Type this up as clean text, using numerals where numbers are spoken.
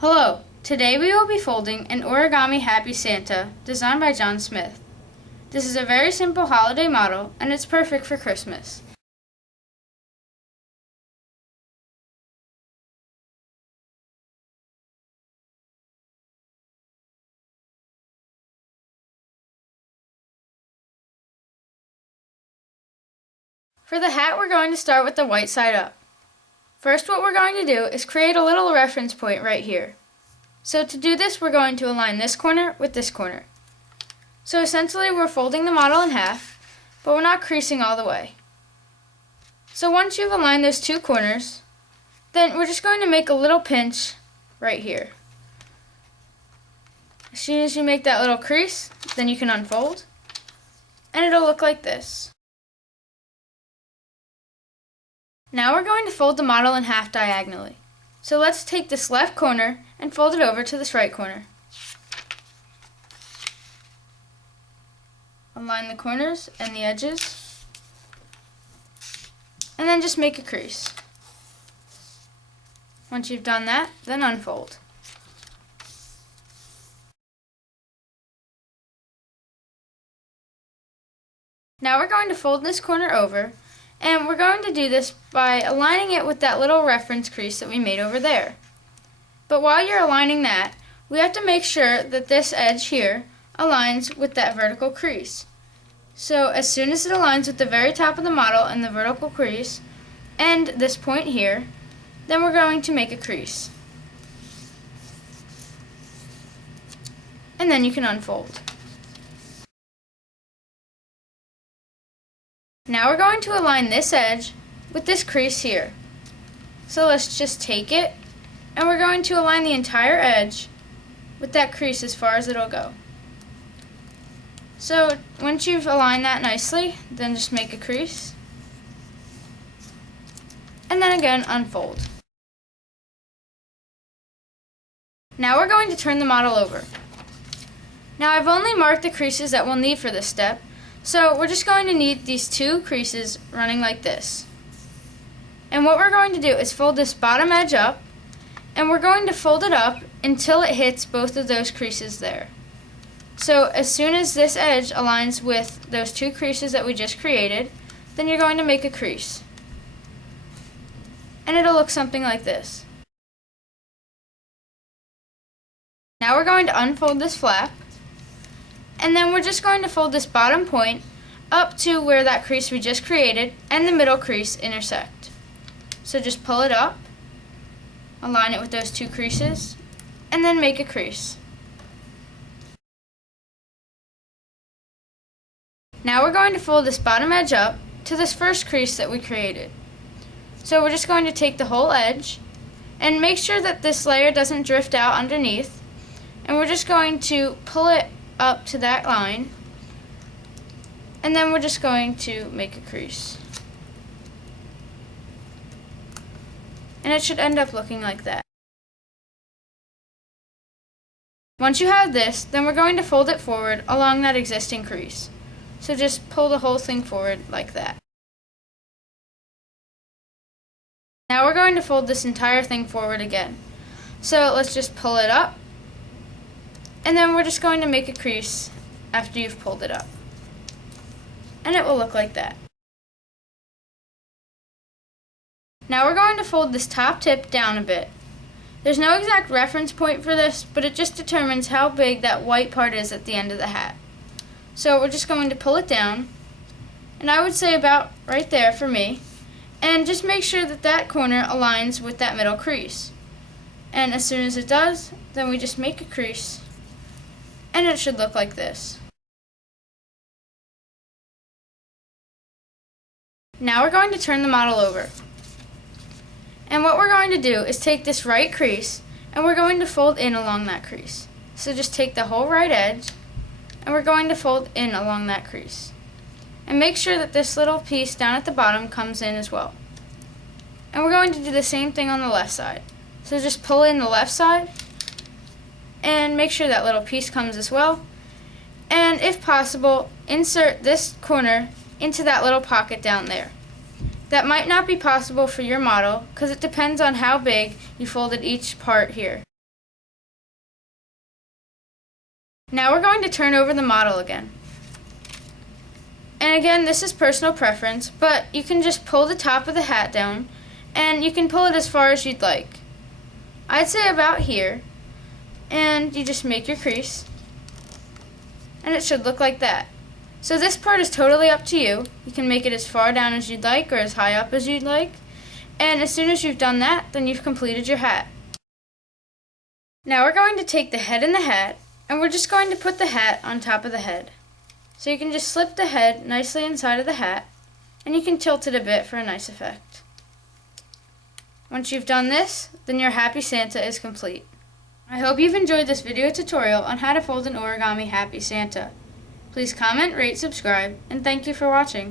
Hello, today we will be folding an Origami Happy Santa designed by John Smith. This is a very simple holiday model and it's perfect for Christmas. For the hat, we're going to start with the white side up. First, what we're going to do is create a little reference point right here. So to do this, we're going to align this corner with this corner. So essentially, we're folding the model in half, but we're not creasing all the way. So once you've aligned those two corners, then we're just going to make a little pinch right here. As soon as you make that little crease, then you can unfold, and it'll look like this. Now we're going to fold the model in half diagonally. So let's take this left corner and fold it over to this right corner. Align the corners and the edges, and then just make a crease. Once you've done that, then unfold. Now we're going to fold this corner over, and we're going to do this by aligning it with that little reference crease that we made over there. But while you're aligning that, we have to make sure that this edge here aligns with that vertical crease. So as soon as it aligns with the very top of the model and the vertical crease, and this point here, then we're going to make a crease. And then you can unfold. Now we're going to align this edge with this crease here. So let's just take it, and we're going to align the entire edge with that crease as far as it'll go. So once you've aligned that nicely, then just make a crease, and then again unfold. Now we're going to turn the model over. Now I've only marked the creases that we'll need for this step, so we're just going to need these two creases running like this. And what we're going to do is fold this bottom edge up, and we're going to fold it up until it hits both of those creases there. So as soon as this edge aligns with those two creases that we just created, then you're going to make a crease. And it'll look something like this. Now we're going to unfold this flap, and then we're just going to fold this bottom point up to where that crease we just created and the middle crease intersect. So just pull it up, align it with those two creases, and then make a crease. Now we're going to fold this bottom edge up to this first crease that we created. So we're just going to take the whole edge and make sure that this layer doesn't drift out underneath, and we're just going to pull it up to that line, and then we're just going to make a crease. And it should end up looking like that. Once you have this, then we're going to fold it forward along that existing crease. So just pull the whole thing forward like that. Now we're going to fold this entire thing forward again. So let's just pull it up, and then we're just going to make a crease after you've pulled it up. And it will look like that. Now we're going to fold this top tip down a bit. There's no exact reference point for this, but it just determines how big that white part is at the end of the hat. So we're just going to pull it down, and I would say about right there for me, and just make sure that that corner aligns with that middle crease. And as soon as it does, then we just make a crease, and it should look like this. Now we're going to turn the model over. And what we're going to do is take this right crease, and we're going to fold in along that crease. So just take the whole right edge, and we're going to fold in along that crease. And make sure that this little piece down at the bottom comes in as well. And we're going to do the same thing on the left side. So just pull in the left side, and make sure that little piece comes as well. And if possible, insert this corner into that little pocket down there. That might not be possible for your model because it depends on how big you folded each part here. Now we're going to turn over the model again. And again, this is personal preference, but you can just pull the top of the hat down, and you can pull it as far as you'd like. I'd say about here, and you just make your crease, and it should look like that. So this part is totally up to you. You can make it as far down as you'd like or as high up as you'd like. And as soon as you've done that, then you've completed your hat. Now we're going to take the head in the hat, and we're just going to put the hat on top of the head. So you can just slip the head nicely inside of the hat, and you can tilt it a bit for a nice effect. Once you've done this, then your Happy Santa is complete. I hope you've enjoyed this video tutorial on how to fold an Origami Happy Santa. Please comment, rate, subscribe, and thank you for watching.